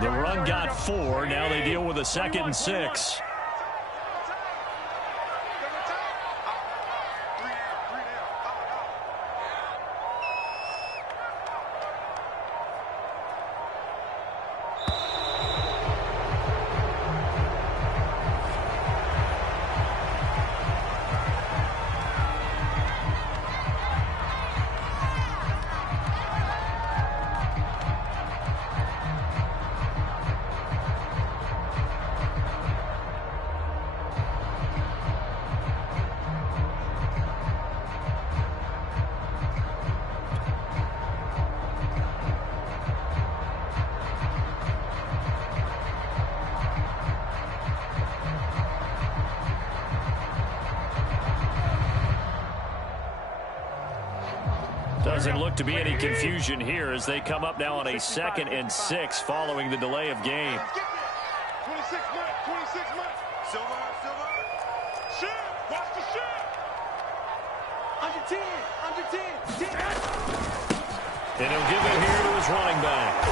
The run got 4. Now they deal with a 2nd and 6. Doesn't look to be any confusion here as they come up now on a 2nd and 6 following the delay of game. 26 months. Silver. Shit, watch the shit. Under 10. And he'll give it here to his running back.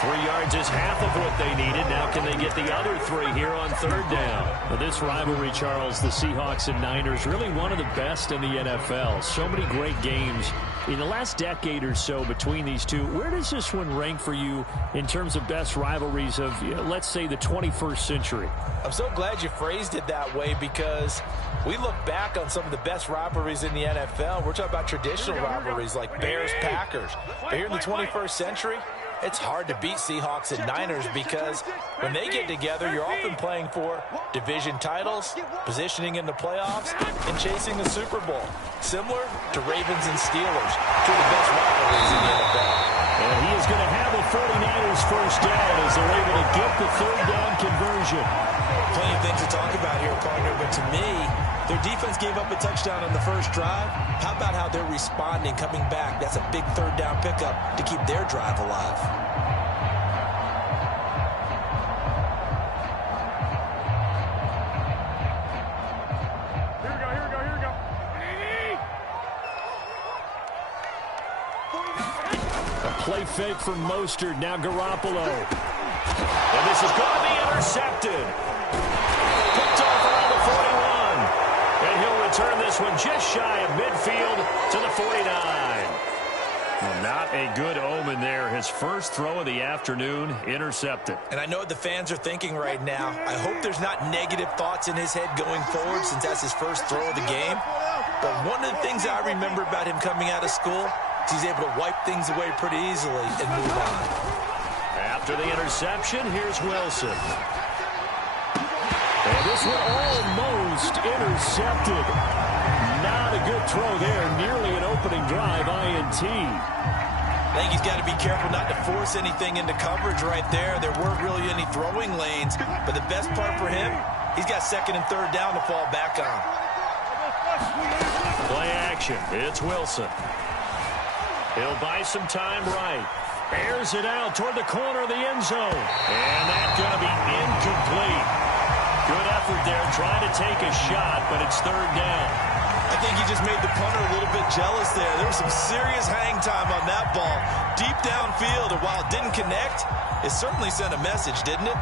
3 yards is half of what they needed. Now can they get the other 3 here on 3rd down? Well, this rivalry, Charles, the Seahawks and Niners, really one of the best in the NFL. So many great games in the last decade or so between these two. Where does this one rank for you in terms of best rivalries of, let's say, the 21st century? I'm so glad you phrased it that way because we look back on some of the best rivalries in the NFL. We're talking about traditional rivalries like Bears-Packers. But here in the 21st century, it's hard to beat Seahawks and Niners because when they get together, you're often playing for division titles, positioning in the playoffs, and chasing the Super Bowl. Similar to Ravens and Steelers, two of the best rivalries in the NFL. And he is going to have the 49ers first down as they're able to get the 3rd down conversion. Plenty of things to talk about here, partner, but to me, their defense gave up a touchdown on the first drive. How about how they're responding, coming back? That's a big 3rd down pickup to keep their drive alive. Here we go. A play fake from Mostert. Now Garoppolo. And this is going to be intercepted. Picked off around the 41. And he'll return this one just shy of midfield to the 49. Well, not a good omen there. His first throw of the afternoon intercepted. And I know what the fans are thinking right now. I hope there's not negative thoughts in his head going forward since that's his first throw of the game. But one of the things I remember about him coming out of school is he's able to wipe things away pretty easily and move on. After the interception, here's Wilson. And this one almost intercepted. Not a good throw there. Nearly an opening drive, INT. I think he's got to be careful not to force anything into coverage right there. There weren't really any throwing lanes. But the best part for him, he's got 2nd and 3rd down to fall back on. Play action. It's Wilson. He'll buy some time right. Airs it out toward the corner of the end zone. And that's going to be incomplete. Good effort there, trying to take a shot, but it's 3rd down. I think he just made the punter a little bit jealous there. There was some serious hang time on that ball. Deep downfield, and while it didn't connect, it certainly sent a message, didn't it?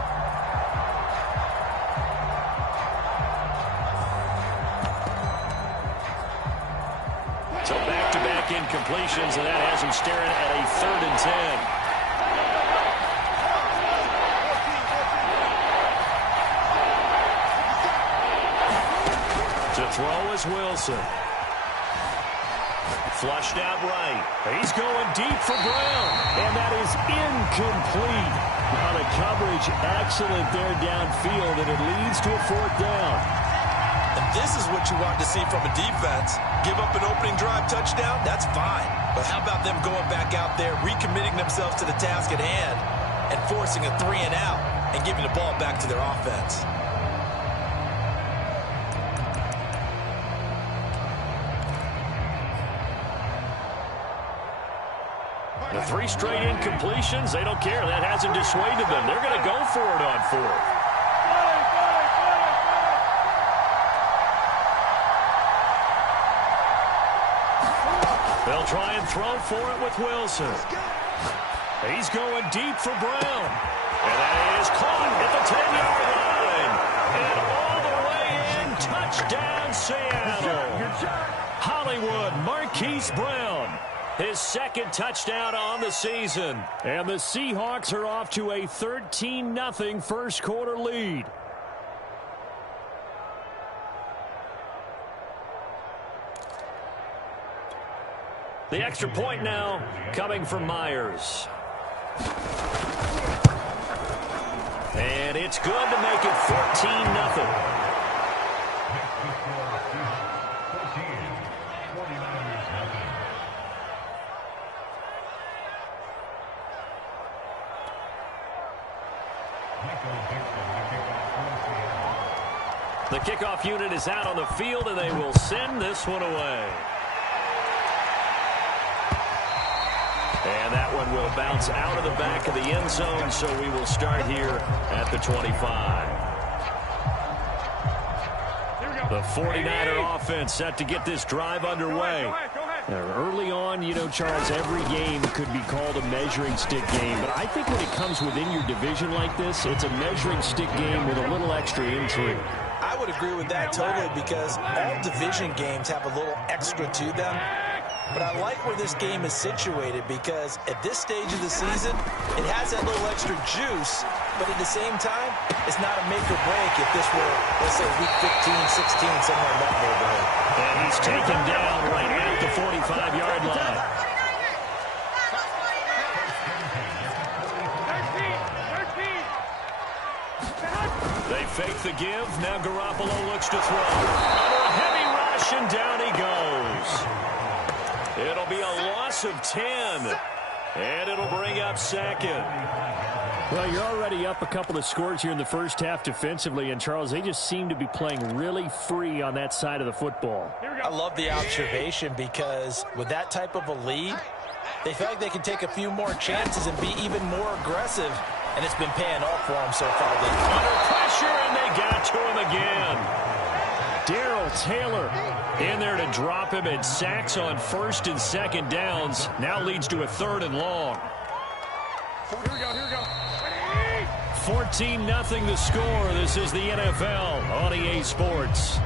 So back-to-back incompletions, and that has him staring at a 3rd and 10. To throw is Wilson. Flushed out right. He's going deep for Brown. And that is incomplete. Now the coverage excellent there downfield, and it leads to a 4th down. And this is what you want to see from a defense. Give up an opening drive touchdown, that's fine. But how about them going back out there, recommitting themselves to the task at hand, and forcing a 3 and out, and giving the ball back to their offense. The 3 straight incompletions, they don't care. That hasn't dissuaded them. They're going to go for it on 4th. They'll try and throw for it with Wilson. He's going deep for Brown. And that is caught at the 10-yard line. And all the way in, touchdown Seattle. Hollywood Marquise Brown, his second touchdown on the season. And the Seahawks are off to a 13-0 first quarter lead. The extra point now coming from Myers. And it's good to make it 14-0. The kickoff unit is out on the field, and they will send this one away. And that one will bounce out of the back of the end zone, so we will start here at the 25. The 49er offense set to get this drive underway. Early on, you know, Charles, every game could be called a measuring stick game. But I think when it comes within your division like this, it's a measuring stick game with a little extra intrigue. I would agree with that totally, because all division games have a little extra to them. But I like where this game is situated, because at this stage of the season, it has that little extra juice, but at the same time, it's not a make or break if this were, let's say, week 15, 16, somewhere in that neighborhood. And he's taken down right at the 45-yard line. They fake the give. Now Garoppolo looks to throw. Under a heavy rush, and down he goes. It'll be a loss of 10, and it'll bring up second. Well, you're already up a couple of scores here in the first half defensively, and Charles, they just seem to be playing really free on that side of the football. I love the observation, because with that type of a lead, they feel like they can take a few more chances and be even more aggressive, and it's been paying off for them so far. Under pressure, and they got to him again. Darrell Taylor in there to drop him, and sacks on first and second downs. Now leads to a 3rd and long. Here we go. 14-0 the score. This is the NFL on EA Sports.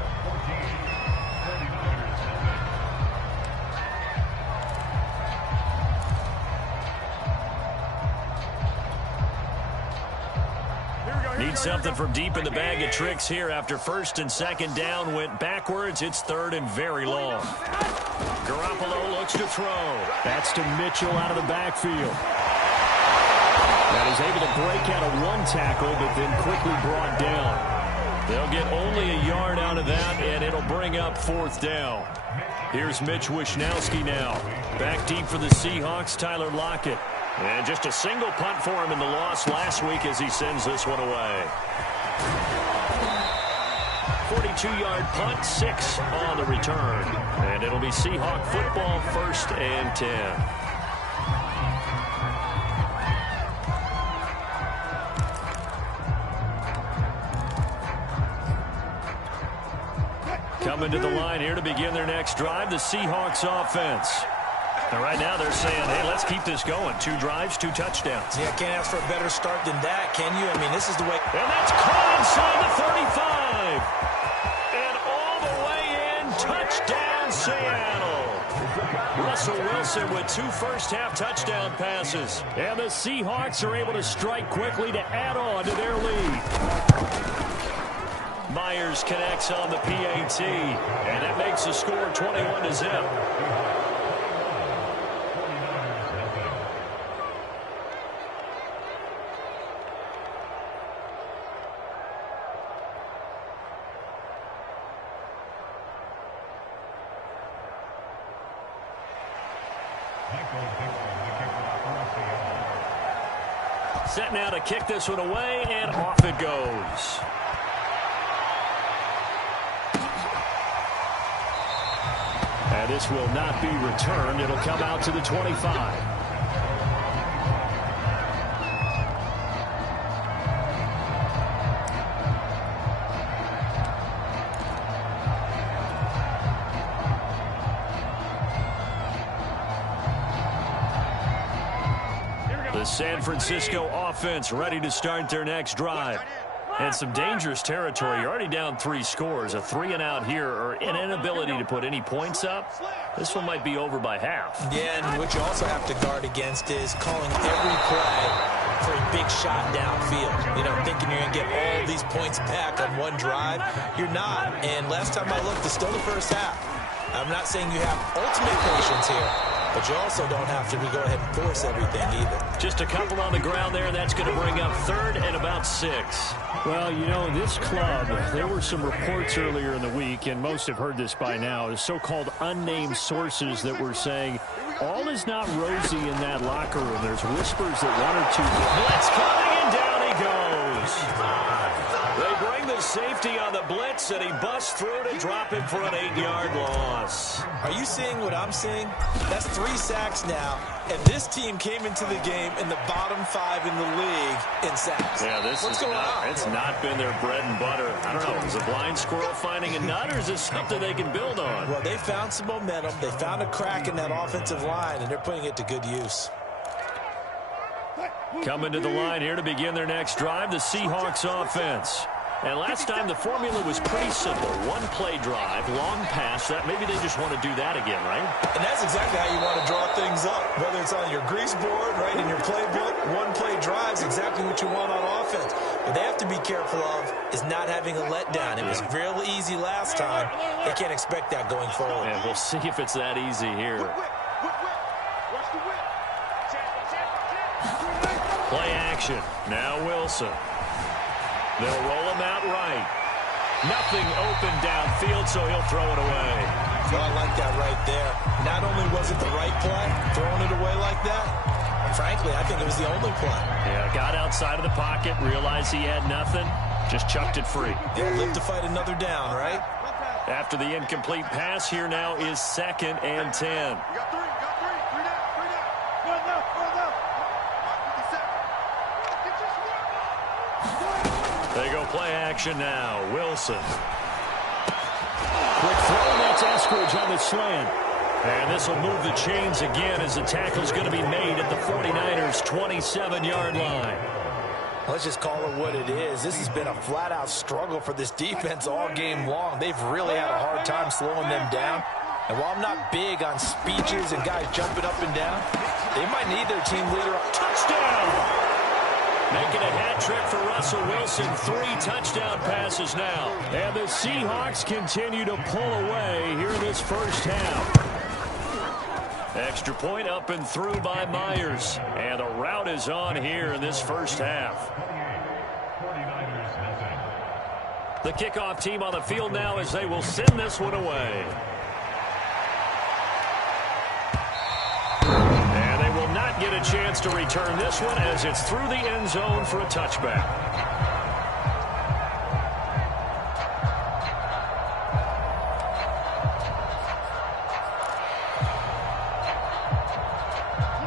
Need something from deep in the bag of tricks here after first and second down went backwards. It's 3rd and very long. Garoppolo looks to throw. That's to Mitchell out of the backfield. And he's able to break out of one tackle, but then quickly brought down. They'll get only a yard out of that, and it'll bring up 4th down. Here's Mitch Wishnowski now. Back deep for the Seahawks, Tyler Lockett. And just a single punt for him in the loss last week as he sends this one away. 42-yard punt, 6 on the return. And it'll be Seahawk football, 1st and 10. Coming to the line here to begin their next drive, the Seahawks offense. And right now they're saying, hey, let's keep this going. 2 drives, 2 touchdowns. Yeah, can't ask for a better start than that, can you? I mean, this is the way. And that's caught inside the 35. And all the way in, touchdown Seattle. Russell Wilson with 2 first-half touchdown passes. And the Seahawks are able to strike quickly to add on to their lead. Myers connects on the PAT. And that makes the score 21-0. Set now to kick this one away, and off it goes. And this will not be returned. It'll come out to the 25. The San Francisco offense ready to start their next drive. And some dangerous territory. You're already down 3 scores. A 3-and-out here, or an inability to put any points up. This one might be over by half. Yeah, and what you also have to guard against is calling every play for a big shot downfield. You know, thinking you're going to get all these points back on one drive. You're not. And last time I looked, it's still the first half. I'm not saying you have ultimate patience here, but you also don't have to go ahead and force everything either. Just a couple on the ground there, and that's going to bring up 3rd and about 6. Well, you know, this club, there were some reports earlier in the week, and most have heard this by now, the so-called unnamed sources that were saying all is not rosy in that locker room. There's whispers that 1 or 2... Blitz coming, and down he goes. They bring the safety on the blitz, and he busts through to drop him for an 8-yard loss. Are you seeing what I'm seeing? That's 3 sacks now, and this team came into the game in the bottom 5 in the league in sacks. Yeah, What's going on? It's not been their bread and butter. I don't know, is a blind squirrel finding a nut, or is this something they can build on? Well, they found some momentum. They found a crack in that offensive line, and they're putting it to good use. Coming to the line here to begin their next drive, the Seahawks offense. And last time the formula was pretty simple. 1-play drive, long pass. That maybe they just want to do that again, right? And that's exactly how you want to draw things up. Whether it's on your grease board, right, in your playbook, 1-play drive is exactly what you want on offense. What they have to be careful of is not having a letdown. It was real easy last time. They can't expect that going forward. And we'll see if it's that easy here. Play action. Now Wilson. They'll roll him out right. Nothing open downfield, so he'll throw it away. Well, I like that right there. Not only was it the right play, throwing it away like that, frankly, I think it was the only play. Yeah, got outside of the pocket, realized he had nothing, just chucked it free. They'll live to fight another down, right? After the incomplete pass, here now is 2nd and 10. They go play action now. Wilson. Quick throw, and that's Eskridge on the slant. And this will move the chains again as the tackle's going to be made at the 49ers' 27-yard line. Let's just call it what it is. This has been a flat-out struggle for this defense all game long. They've really had a hard time slowing them down. And while I'm not big on speeches and guys jumping up and down, they might need their team leader. Touchdown! Making a hat trick for Russell Wilson. 3 touchdown passes now. And the Seahawks continue to pull away here in this first half. Extra point up and through by Myers. And a rout is on here in this first half. The kickoff team on the field now as they will send this one away. And they will not get a chance to return this one as it's through the end zone for a touchback.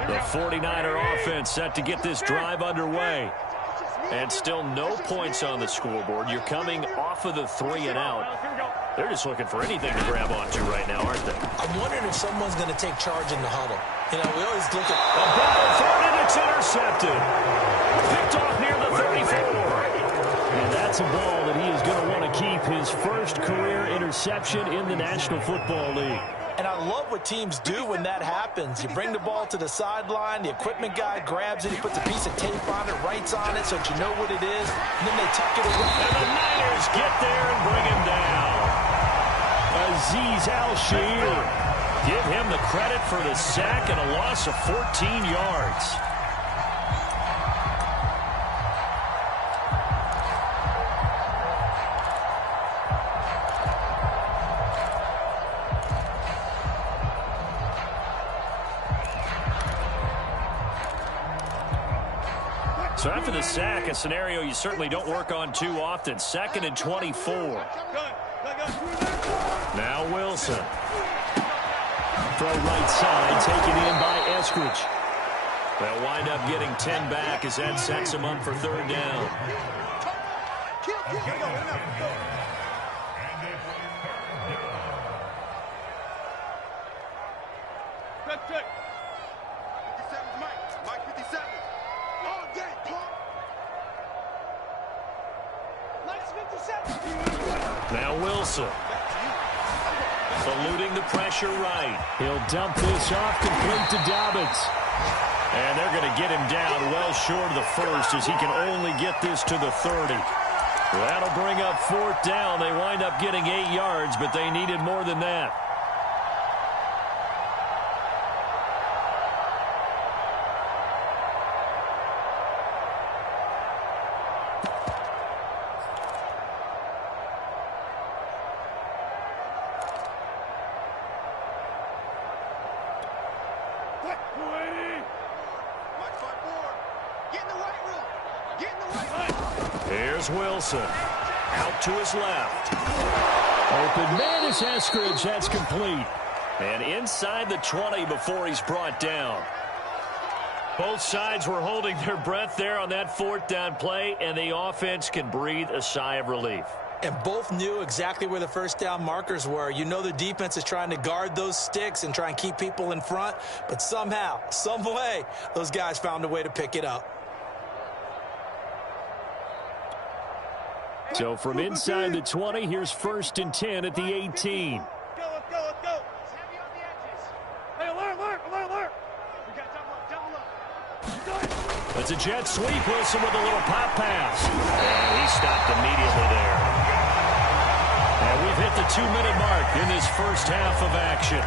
The 49er offense set to get this drive underway. And still no points on the scoreboard. You're coming off of the 3-and-out. They're just looking for anything to grab onto right now, aren't they? I'm wondering if someone's going to take charge in the huddle. You know, we always look at... A ball thrown and it's intercepted. Picked off near the 34. And that's a ball that he is going to want to keep, his first career interception in the National Football League. And I love what teams do when that happens. You bring the ball to the sideline, the equipment guy grabs it, he puts a piece of tape on it, writes on it so that you know what it is, and then they tuck it away. And the Niners get there and bring him down. Azeez Al-Shaair. Give him the credit for the sack and a loss of 14 yards. So after the sack, a scenario you certainly don't work on too often. 2nd and 24. Now Wilson. Throw right side, taken in by Eskridge. They'll wind up getting 10 back as that sets them up for 3rd down. Now Wilson. Eluding the pressure right. He'll dump this off complete to Dobbins. And they're going to get him down well short of the first as he can only get this to the 30. That'll bring up 4th down. They wind up getting 8 yards, but they needed more than that. Here's Wilson. Out to his left. Open man is Eskridge. That's complete. And inside the 20 before he's brought down. Both sides were holding their breath there on that 4th down play, and the offense can breathe a sigh of relief. And both knew exactly where the first down markers were. You know the defense is trying to guard those sticks and try and keep people in front, but somehow, some way, those guys found a way to pick it up. So from inside the 20, here's 1st and 10 at the 18. Let's go. It's heavy on the edges. Hey, alert. We got double up. It's a jet sweep. Wilson with a little pop pass. And he stopped immediately there. And we've hit the 2-minute mark in this first half of action.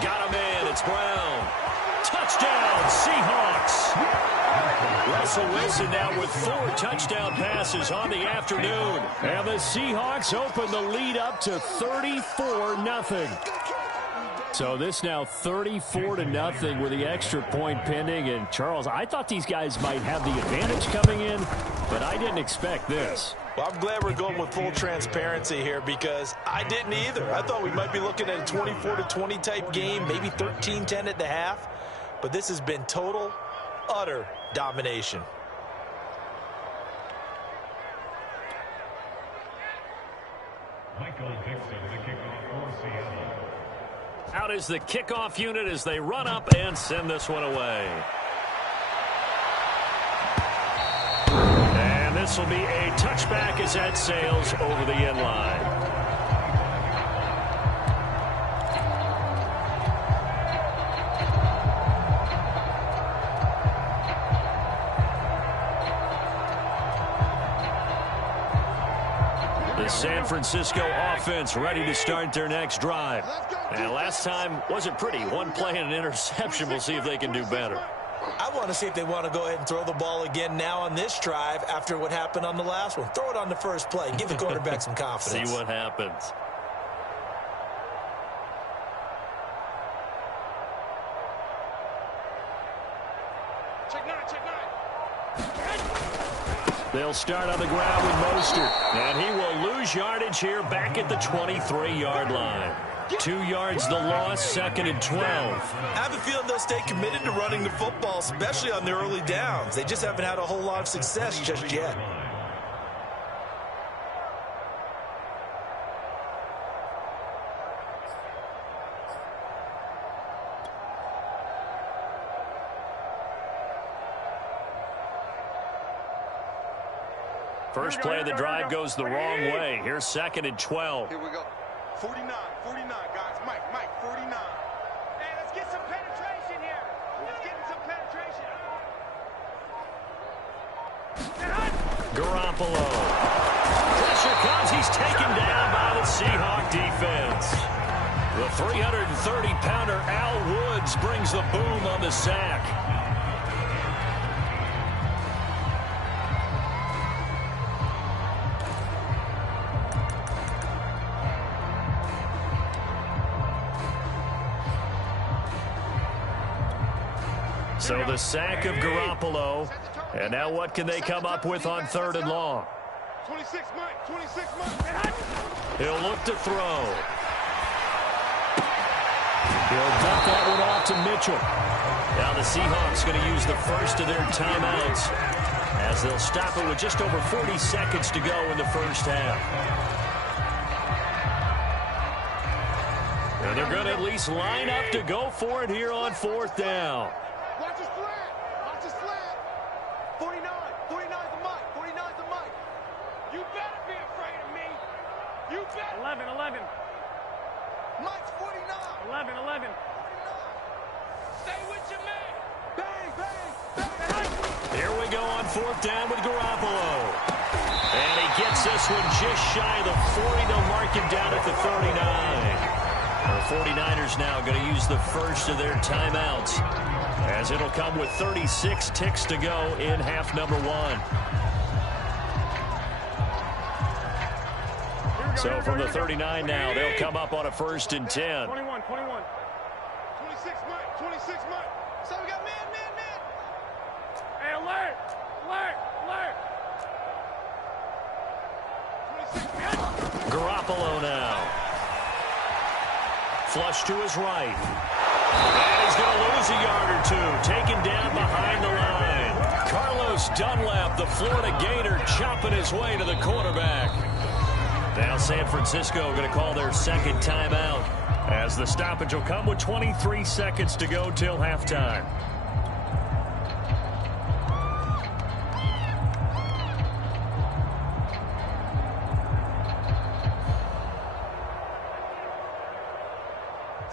Got a man. It's Brown. Touchdown, Seahawks. Russell Wilson now with 4 touchdown passes on the afternoon. And the Seahawks open the lead up to 34-0. So this now 34-0 with the extra point pending. And Charles, I thought these guys might have the advantage coming in, but I didn't expect this. Well, I'm glad we're going with full transparency here because I didn't either. I thought we might be looking at a 24-20 type game, maybe 13-10 at the half. But this has been total, utter domination. Out is the kickoff unit as they run up and send this one away. And this will be a touchback as that sails over the end line. The San Francisco offense ready to start their next drive. And last time wasn't pretty. One play and an interception. We'll see if they can do better. I want to see if they want to go ahead and throw the ball again now on this drive after what happened on the last one. Throw it on the first play. Give the quarterback some confidence. See what happens. Check nine. They'll start on the ground with Mostert. And he will lose yardage here back at the 23-yard line. 2 yards the loss, 2nd and 12. I have a feeling they'll stay committed to running the football, especially on their early downs. They just haven't had a whole lot of success just yet. First play of the drive goes the wrong way. Here's 2nd and 12. Here we go. 49, guys. Mike, 49. Hey, let's get some penetration here. Let's get some penetration. Garoppolo. Pressure comes. He's taken down by the Seahawk defense. The 330-pounder Al Woods brings the boom on the sack. So the sack of Garoppolo. And now what can they come up with on 3rd and long? 26 Mike. He'll look to throw. He'll dump that one off to Mitchell. Now the Seahawks going to use the first of their timeouts as they'll stop it with just over 40 seconds to go in the first half. And they're going to at least line up to go for it here on fourth down. Watch his slant. Watch his slant. 49. 49's the mic. 49's the mic. You better be afraid of me. You better. 11. Mike's 49. 11. Stay with your man. Bang, bang, bang. Here we go on fourth down with Garoppolo. And he gets this one just shy of the 40. They'll mark him down at the 39. The 49ers now going to use the first of their timeouts as it'll come with 36 ticks to go in half number one. So from the 39 now, they'll come up on a 1st and 10. 21. 26 Mike. 26 Mike. So we got man. Hey, alert. 26. Garoppolo now. Flush to his right. And he's going to lose a yard or two. Taken down behind the line. Carlos Dunlap, the Florida Gator, chopping his way to the quarterback. Now San Francisco going to call their second timeout as the stoppage will come with 23 seconds to go till halftime.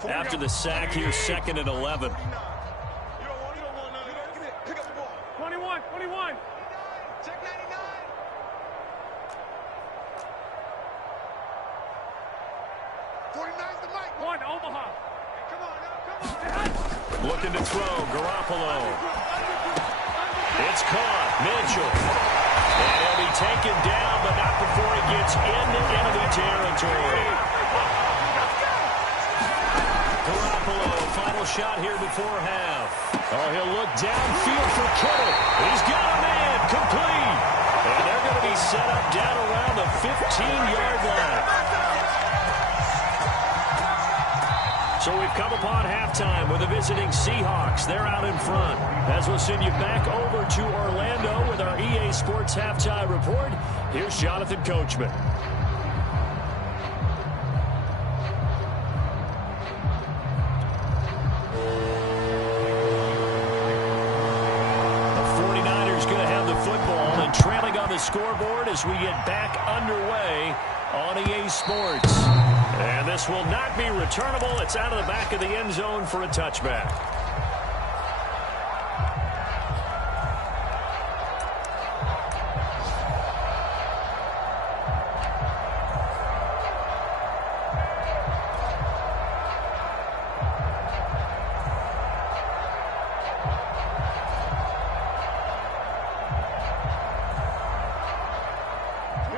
After the sack, here's 2nd and 11. You don't want none of that. Pick up the ball. 21. Check 99. 49's the mic. 1, Omaha. Come on now. Looking to throw, Garoppolo. It's caught, Mitchell. And he'll be taken down, but not before he gets into enemy territory. Garoppolo, final shot here before half. Oh, he'll look downfield for Kittle. He's got a man, complete. And they're going to be set up down around the 15-yard line. So we've come upon halftime with the visiting Seahawks. They're out in front. As we'll send you back over to Orlando with our EA Sports Halftime Report, here's Jonathan Coachman. Scoreboard as we get back underway on EA Sports. And this will not be returnable. It's out of the back of the end zone for a touchback.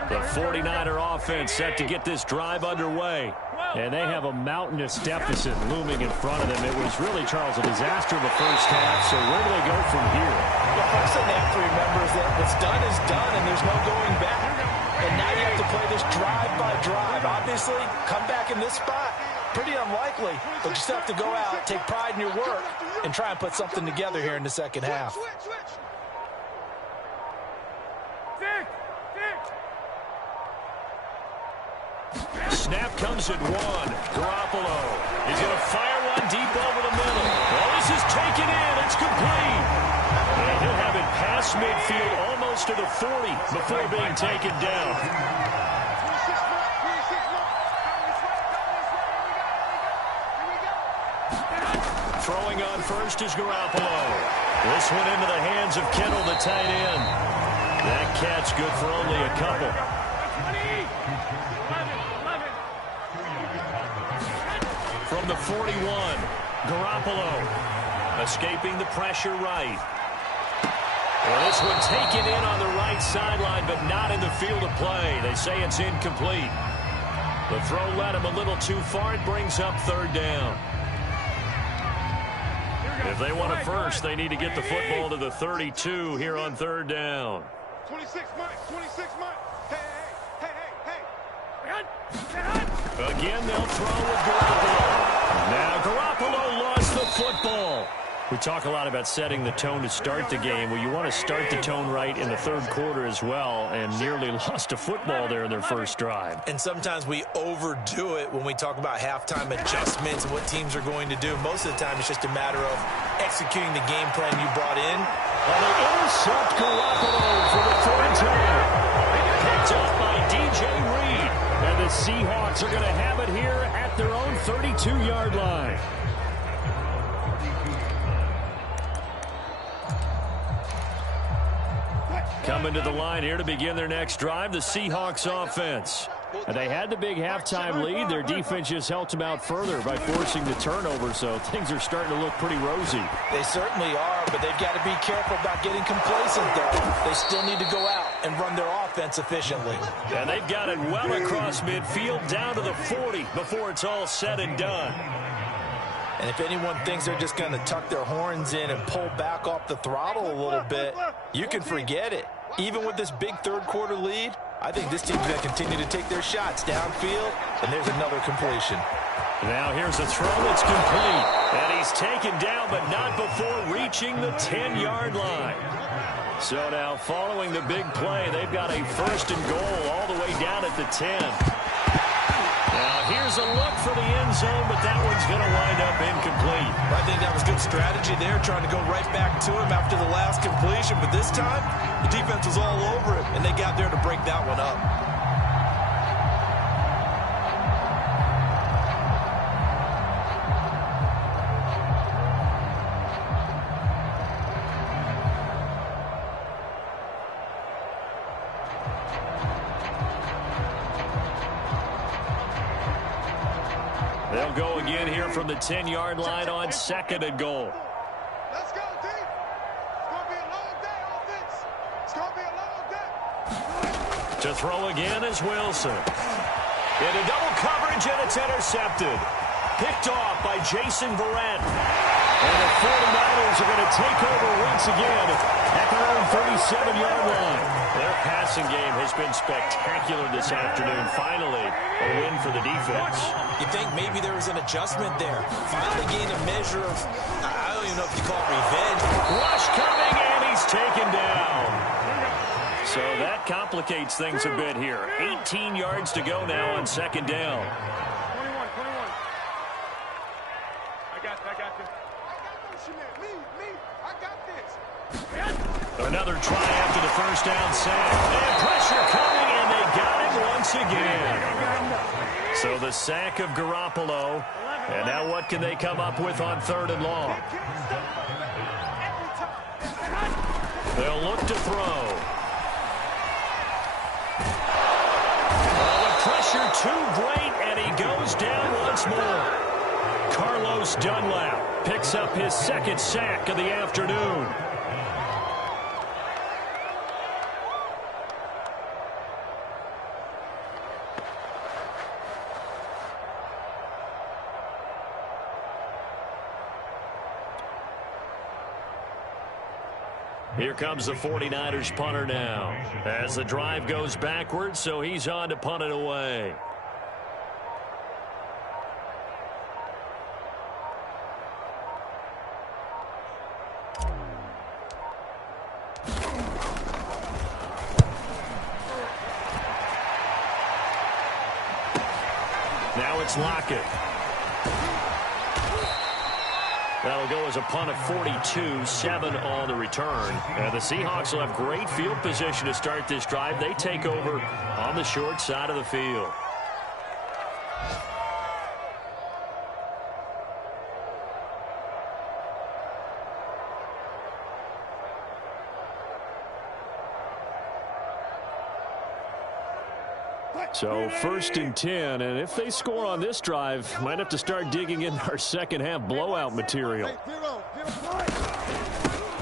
The 49er offense set to get this drive underway. And they have a mountainous deficit looming in front of them. It was really, Charles, a disaster in the first half. So where do they go from here? The first thing they have to remember is that what's done is done, and there's no going back. And now you have to play this drive by drive. Obviously, come back in this spot, pretty unlikely. But you still have to go out, take pride in your work, and try and put something together here in the second half. Snap comes at 1. Garoppolo. He's going to fire one deep over the middle. Well, this is taken in. It's complete. And he'll have it past midfield almost to the 40 before being taken down. Throwing on first is Garoppolo. This one into the hands of Kittle, the tight end. That catch good for only a couple. From the 41, Garoppolo escaping the pressure right. Well, this one taken in on the right sideline, but not in the field of play. They say it's incomplete. The throw led him a little too far. It brings up 3rd down. If they want it first, they need to get the football to the 32 here on 3rd down. 26 Mike. 26 Mike. Hey. Again, they'll throw with Garoppolo. Now Garoppolo lost the football. We talk a lot about setting the tone to start the game. Well, you want to start the tone right in the third quarter as well, and nearly lost a football there in their first drive. And sometimes we overdo it when we talk about halftime adjustments and what teams are going to do. Most of the time, it's just a matter of executing the game plan you brought in. And they intercept Garoppolo for the third time. Picked up by DJ Reed. And the Seahawks are going to have it here at their own 32-yard line. Coming to the line here to begin their next drive, the Seahawks offense. And they had the big halftime lead. Their defense just helped them out further by forcing the turnover, so things are starting to look pretty rosy. They certainly are, but they've got to be careful about getting complacent, though. They still need to go out and run their offense efficiently. And they've got it well across midfield, down to the 40 before it's all said and done. And if anyone thinks they're just going to tuck their horns in and pull back off the throttle a little bit, you can forget it. Even with this big third-quarter lead, I think this team's going to continue to take their shots downfield, and there's another completion. Now here's a throw that's complete. And he's taken down, but not before reaching the 10-yard line. So now, following the big play, they've got a first and goal all the way down at the 10. Now here's a look for the end zone, but that one's going to wind up incomplete. I think that was good strategy there, trying to go right back to him after the last completion. But this time, the defense was all over him, and they got there to break that one up. They'll go again here from the 10-yard line on second and goal. Let's go, team. It's going to be a long day on this. It's going to be a long day. To throw again is Wilson. Into double coverage, and it's intercepted. Picked off by Jason Verrett. And the 49ers are going to take over once again at their own 37-yard line. Their passing game has been spectacular this afternoon. Finally, a win for the defense. You think maybe there was an adjustment there. Finally gained a measure of, I don't even know if you call it revenge. Rush coming, and he's taken down. So that complicates things a bit here. 18 yards to go now on second down. 21. I got this. Me. I got this. Another try after the first down sack. And pressure coming, and they got him once again. So the sack of Garoppolo. And now what can they come up with on third and long? They'll look to throw. Oh, the pressure too great, and he goes down once more. Carlos Dunlap picks up his second sack of the afternoon. Here comes the 49ers punter now. As the drive goes backwards, so he's on to punt it away. Now it's Lockett. That'll go as a punt of 42, 7 on the return. And the Seahawks will have great field position to start this drive. They take over on the short side of the field. So first and 10, and if they score on this drive, might have to start digging in our second half blowout material.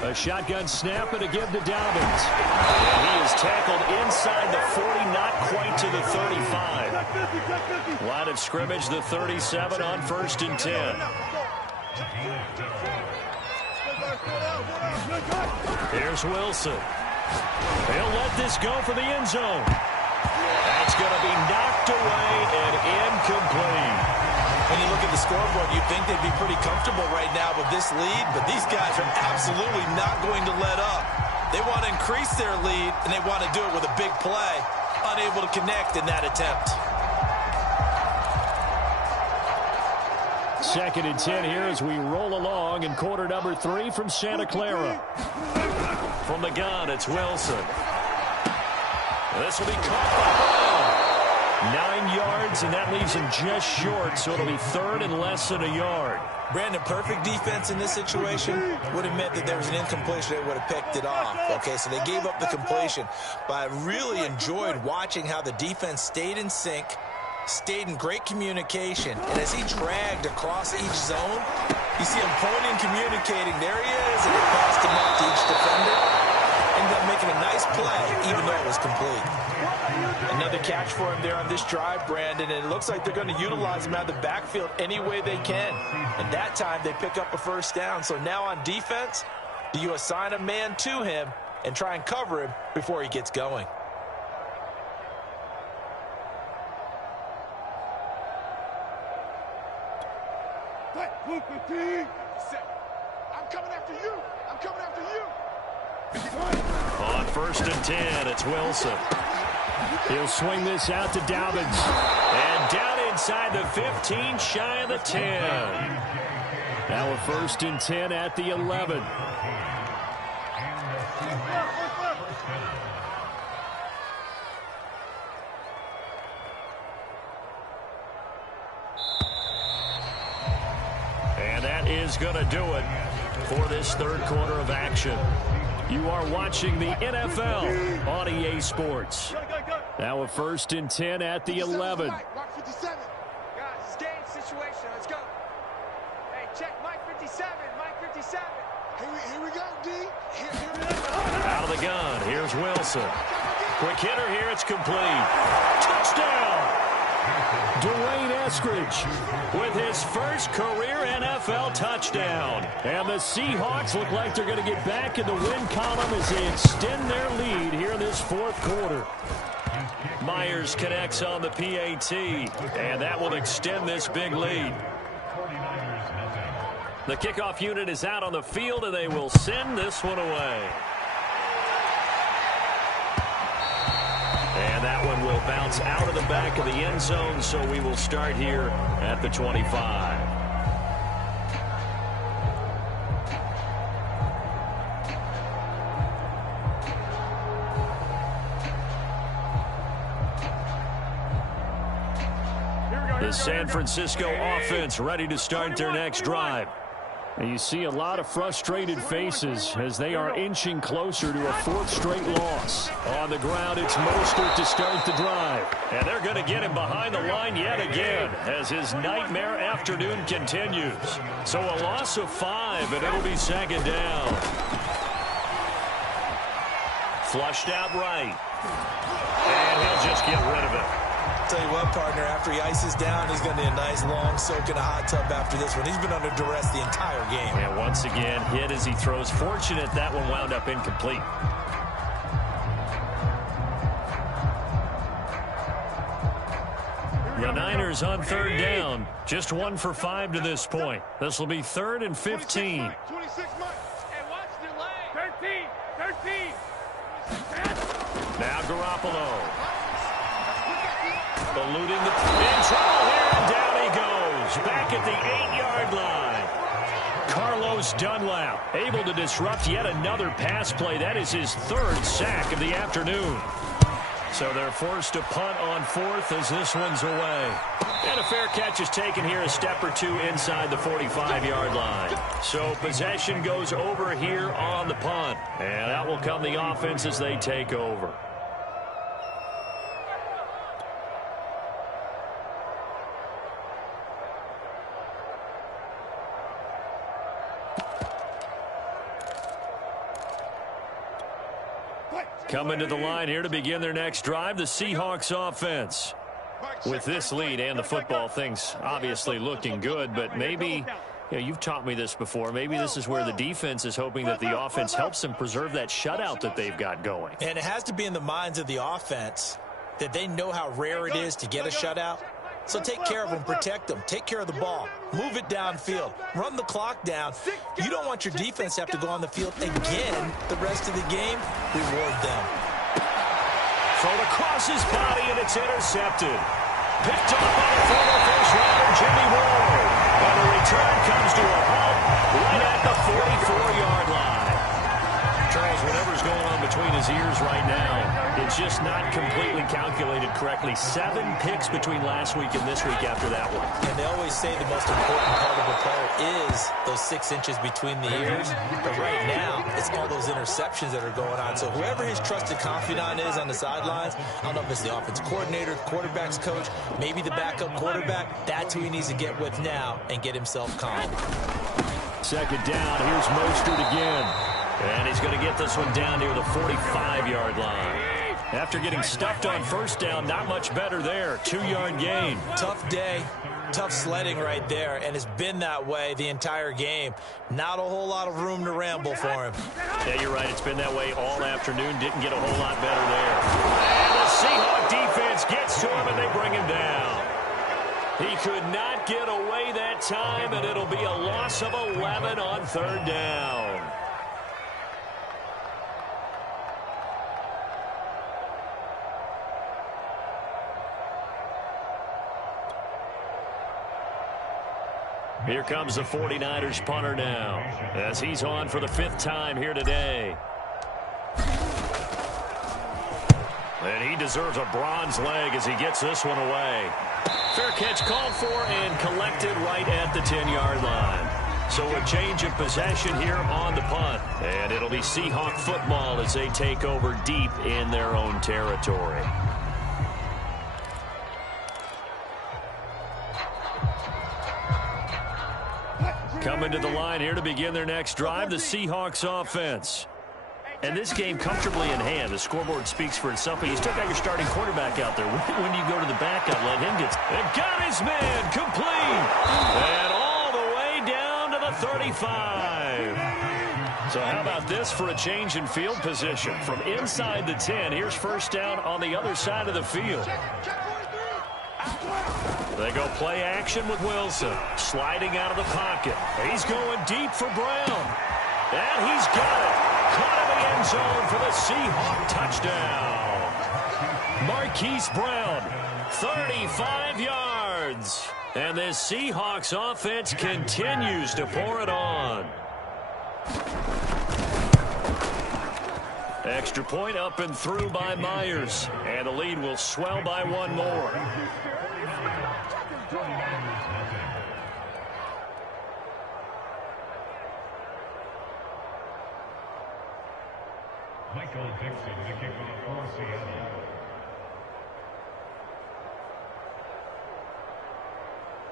A shotgun snap and a give to Dobbins. And he is tackled inside the 40, not quite to the 35. Line of scrimmage, the 37 on first and 10. Here's Wilson. He'll let this go for the end zone. That's going to be knocked away and incomplete. When you look at the scoreboard, you'd think they'd be pretty comfortable right now with this lead, but these guys are absolutely not going to let up. They want to increase their lead, and they want to do it with a big play. Unable to connect in that attempt. 2nd and 10 here as we roll along in quarter number 3 from Santa Clara. From the gun, it's Wilson. This will be caught by 9 yards, and that leaves him just short, so it'll be 3rd and less than a yard. Brandon, perfect defense in this situation would have meant that there was an incompletion. They would have picked it off. Okay, so they gave up the completion. But I really enjoyed watching how the defense stayed in sync, stayed in great communication, and as he dragged across each zone, you see him pointing, communicating. There he is, and he passed him up to each defender. Ended up making a nice play, even though it was complete. Another catch for him there on this drive, Brandon, and it looks like they're going to utilize him out of the backfield any way they can. And that time, they pick up a first down. So now on defense, do you assign a man to him and try and cover him before he gets going? I'm coming after you. I'm coming after you. On 1st and 10, it's Wilson. He'll swing this out to Dobbins. And down inside the 15, shy of the 10. Now a 1st and 10 at the 11. And that is going to do it for this 3rd quarter of action. You are watching the NFL on EA Sports. Now a 1st and 10 at the 11. Mark 57. Guys, it's game situation. Let's go. Hey, check Mike 57. Mike 57. Here we go, D. Out of the gun, here's Wilson. Quick hitter here, it's complete. Touchdown! Dwayne Eskridge With his first career NFL touchdown. and the Seahawks look like they're going to get back in the win column as they extend their lead here in this 4th quarter. Myers connects on the PAT, and that will extend this big lead. The kickoff unit is out on the field, and they will send this one away. And that one will bounce out of the back of the end zone, so we will start here at the 25. The San Francisco offense ready to start their next drive. And you see a lot of frustrated faces as they are inching closer to a 4th straight loss. On the ground, it's Mostert to start the drive. And they're going to get him behind the line yet again as his nightmare afternoon continues. So a loss of 5, and it'll be 2nd down. Flushed out right. And he'll just get rid of it. Tell you what, partner, after he ices down, he's going to need a nice long soak in a hot tub after this one. He's been under duress the entire game. And once again, hit as he throws. Fortunate that one wound up incomplete. The Niners on 3rd down. Just 1 for 5 to this point. This will be 3rd and 15. 26 Mike. Hey, watch the lane. 13. Now Garoppolo. Eluding the... In trouble here, and down he goes. Back at the 8-yard line. Carlos Dunlap able to disrupt yet another pass play. That is his 3rd sack of the afternoon. So they're forced to punt on 4th as this one's away. And a fair catch is taken here a step or 2 inside the 45-yard line. So possession goes over here on the punt. And out will come the offense as they take over. Coming to the line here to begin their next drive, the Seahawks offense. With this lead and the football, things obviously looking good, but maybe, you've taught me this before, maybe this is where the defense is hoping that the offense helps them preserve that shutout that they've got going. And it has to be in the minds of the offense that they know how rare it is to get a shutout. So take care of them, protect them, take care of the ball, move it downfield, run the clock down. You don't want your defense to have to go on the field again the rest of the game. Reward them. Thrown across his body, and it's intercepted. Picked up by the former first-rounder, Jimmy Ward. And the return comes to a halt right at the 44-yard line. Charles, whatever's going on between his ears right now, it's just not completely calculated correctly. 7 picks between last week and this week after that one. And they always say the most important part of a player is those 6 inches between the ears. But right now, it's all those interceptions that are going on. So whoever his trusted confidant is on the sidelines, I don't know if it's the offense coordinator, the quarterback's coach, maybe the backup quarterback, that's who he needs to get with now and get himself calm. Second down, here's Mostert again. And he's going to get this one down near the 45-yard line. After getting stuffed on first down, not much better there. 2-yard gain. Tough day, tough sledding right there, and it's been that way the entire game. Not a whole lot of room to ramble for him. Yeah, you're right. It's been that way all afternoon. Didn't get a whole lot better there. And the Seahawk defense gets to him, and they bring him down. He could not get away that time, and it'll be a loss of 11 on third down. Here comes the 49ers punter now, as he's on for the 5th time here today. And he deserves a bronze leg as he gets this one away. Fair catch called for and collected right at the 10-yard line. So a change of possession here on the punt. And it'll be Seahawk football as they take over deep in their own territory. Coming to the line here to begin their next drive, the Seahawks offense. And this game comfortably in hand. The scoreboard speaks for itself, but you still got your starting quarterback out there. When you go to the backup, let him get... And got his man complete. And all the way down to the 35. So how about this for a change in field position? From inside the 10, here's first down on the other side of the field. They go play action with Wilson. Sliding out of the pocket. He's going deep for Brown. And he's got it. Caught in the end zone for the Seahawk touchdown. Marquise Brown, 35 yards. And this Seahawks offense continues to pour it on. Extra point up and through by Myers. And the lead will swell by one more. Michael Dixon, the kickoff for Seattle.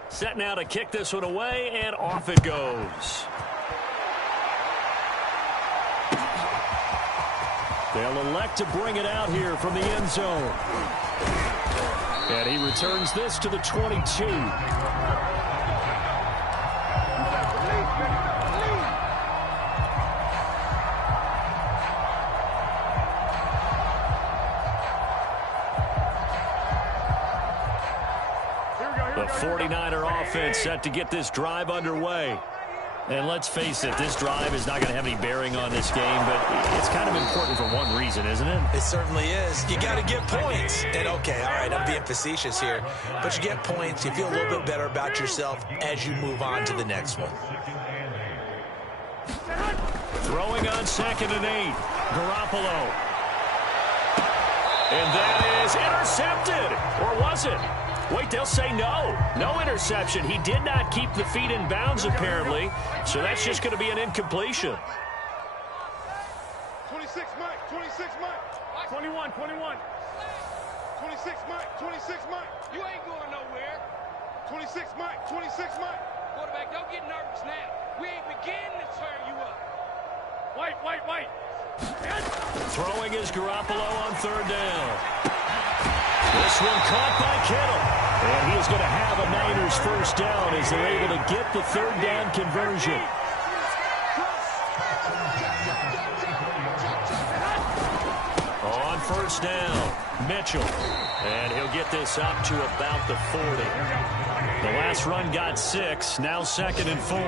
Set now to kick this one away, and off it goes. They'll elect to bring it out here from the end zone. And he returns this to the 22. The 49er offense set to get this drive underway. And let's face it, this drive is not going to have any bearing on this game, but it's kind of important for one reason, isn't it? It certainly is. You got to get points. And, okay, all right, I'm being facetious here. But you get points. You feel a little bit better about yourself as you move on to the next one. Throwing on 2nd and 8. Garoppolo. And that is intercepted. Or was it? Wait, they'll say no. No interception. He did not keep the feet in bounds, apparently. So that's just going to be an incompletion. 26, Mike. 26, Mike. 21, 21. 26, Mike. 26, Mike. You ain't going nowhere. 26, Mike. 26, Mike. Quarterback, don't get nervous now. We ain't beginning to turn you up. Wait. Throwing is Garoppolo on 3rd down. This one caught by Kittle. And he is going to have a Niners first down as they're able to get the 3rd down conversion. On 1st down. Mitchell. And he'll get this up to about the 40. The last run got 6. Now 2nd and 4.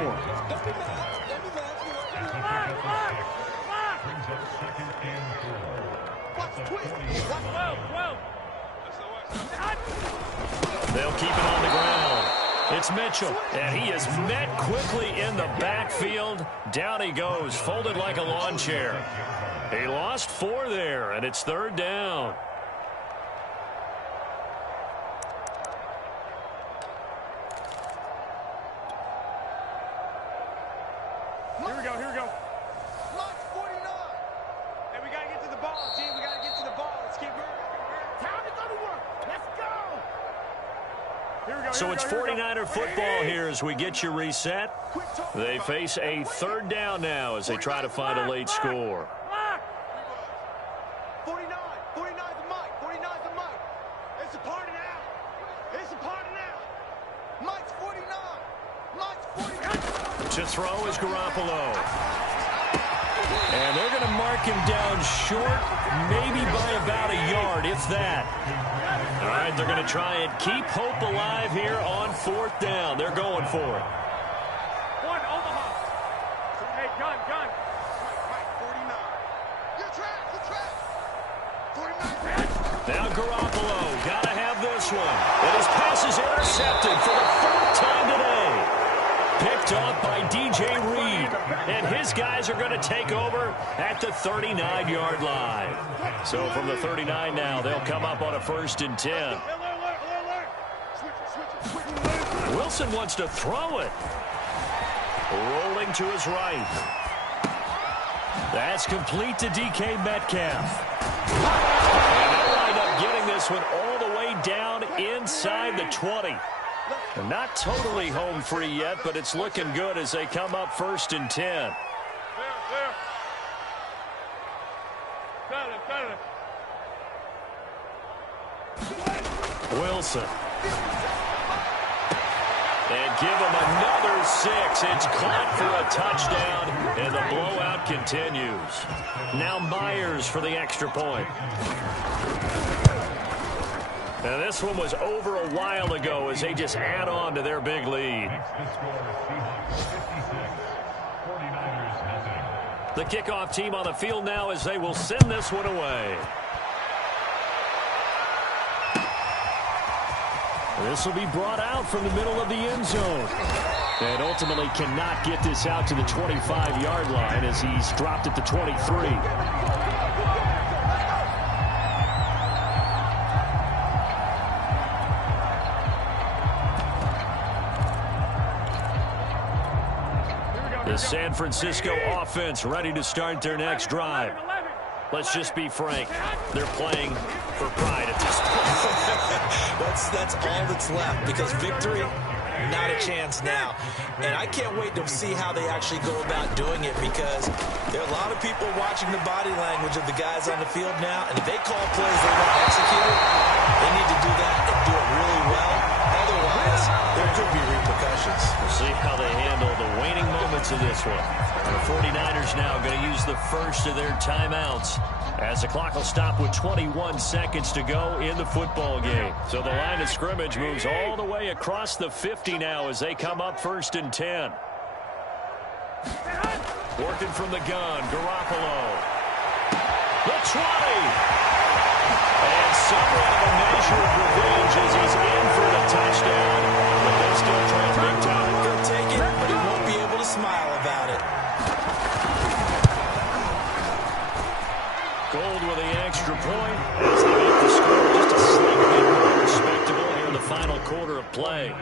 They'll keep it on the ground. It's Mitchell, and he is met quickly in the backfield. Down he goes, folded like a lawn chair. He lost 4 there, and it's 3rd down. Here we go. Mark 49. Hey, we got to get to the ball, team. We got to get to the ball. Let's keep moving. Time to go to work. Let's go. Here we go. So it's 49er football here as we get you reset. They face a 3rd down now as they try to find a late score. 49. 49's the mic. 49's the mic. It's a party now. It's a party now. Mike's 49. Mike's 49. To throw is Garoppolo. And they're going to mark him down short, maybe by about a yard, if that. All right, they're going to try and keep hope alive here on 4th down. They're going for it. One, Omaha. Hey, gun. Mike, 49. You're trapped. 49. Now Garoppolo, got to have this one. And his pass is intercepted for the 4th time today. Picked off by DJ Reed. And his guys are going to take over at the 39-yard line. So from the 39 now, they'll come up on a 1st and 10. Wilson wants to throw it. Rolling to his right. That's complete to DK Metcalf. And they'll wind up getting this one all the way down inside the 20. They're not totally home free yet, but it's looking good as they come up 1st and 10. Wilson. And give him another 6. It's caught for a touchdown, and the blowout continues. Now Myers for the extra point. Now this one was over a while ago as they just add on to their big lead. The kickoff team on the field now as they will send this one away. This will be brought out from the middle of the end zone. And ultimately cannot get this out to the 25-yard line as he's dropped at the 23. The San Francisco offense ready to start their next drive. Let's just be frank. They're playing for pride at this point. That's all that's left, because victory, not a chance now. And I can't wait to see how they actually go about doing it, because there are a lot of people watching the body language of the guys on the field now, and if they call plays they want to execute it, they need to do that and do it really well. Otherwise, there could be repercussions. We'll see how they handle the waning moments of this one. The 49ers now going to use the first of their timeouts as the clock will stop with 21 seconds to go in the football game. So the line of scrimmage moves all the way across the 50 now as they come up 1st and 10. Working from the gun, Garoppolo. The 20. And somewhat of a measure of revenge as he's in for the touchdown. But they'll still try big time. He'll take it, but he won't be able to smile about it. Gold with the extra point as they make the score just a slightly more respectable here in the final quarter of play.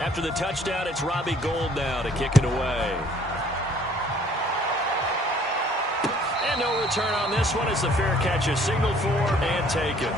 After the touchdown, it's Robbie Gould now to kick it away. And no return on this one as the fair catch is signaled for and taken.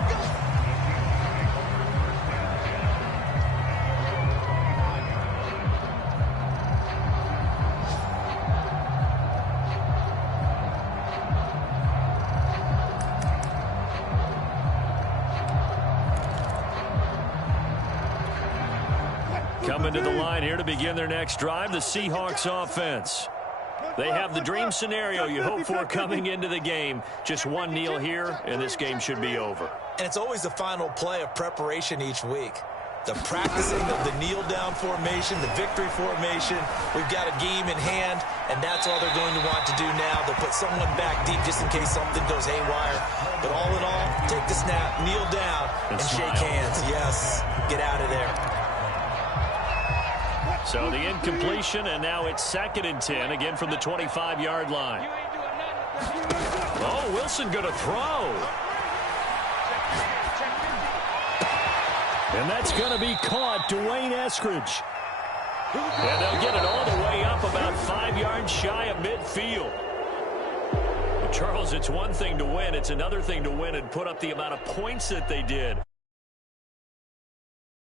Coming to the line here to begin their next drive, the Seahawks offense. They have the dream scenario you hope for coming into the game. Just one kneel here, and this game should be over. And it's always the final play of preparation each week. The practicing of the kneel-down formation, the victory formation. We've got a game in hand, and that's all they're going to want to do now. They'll put someone back deep just in case something goes haywire. But all in all, take the snap, kneel down, and shake hands. Yes, get out of there. So the incompletion, and now it's 2nd and 10, again from the 25-yard line. Oh, Wilson going to throw. And that's going to be caught, Dwayne Eskridge. And they'll get it all the way up about 5 yards shy of midfield. Well, Charles, it's one thing to win. It's another thing to win and put up the amount of points that they did.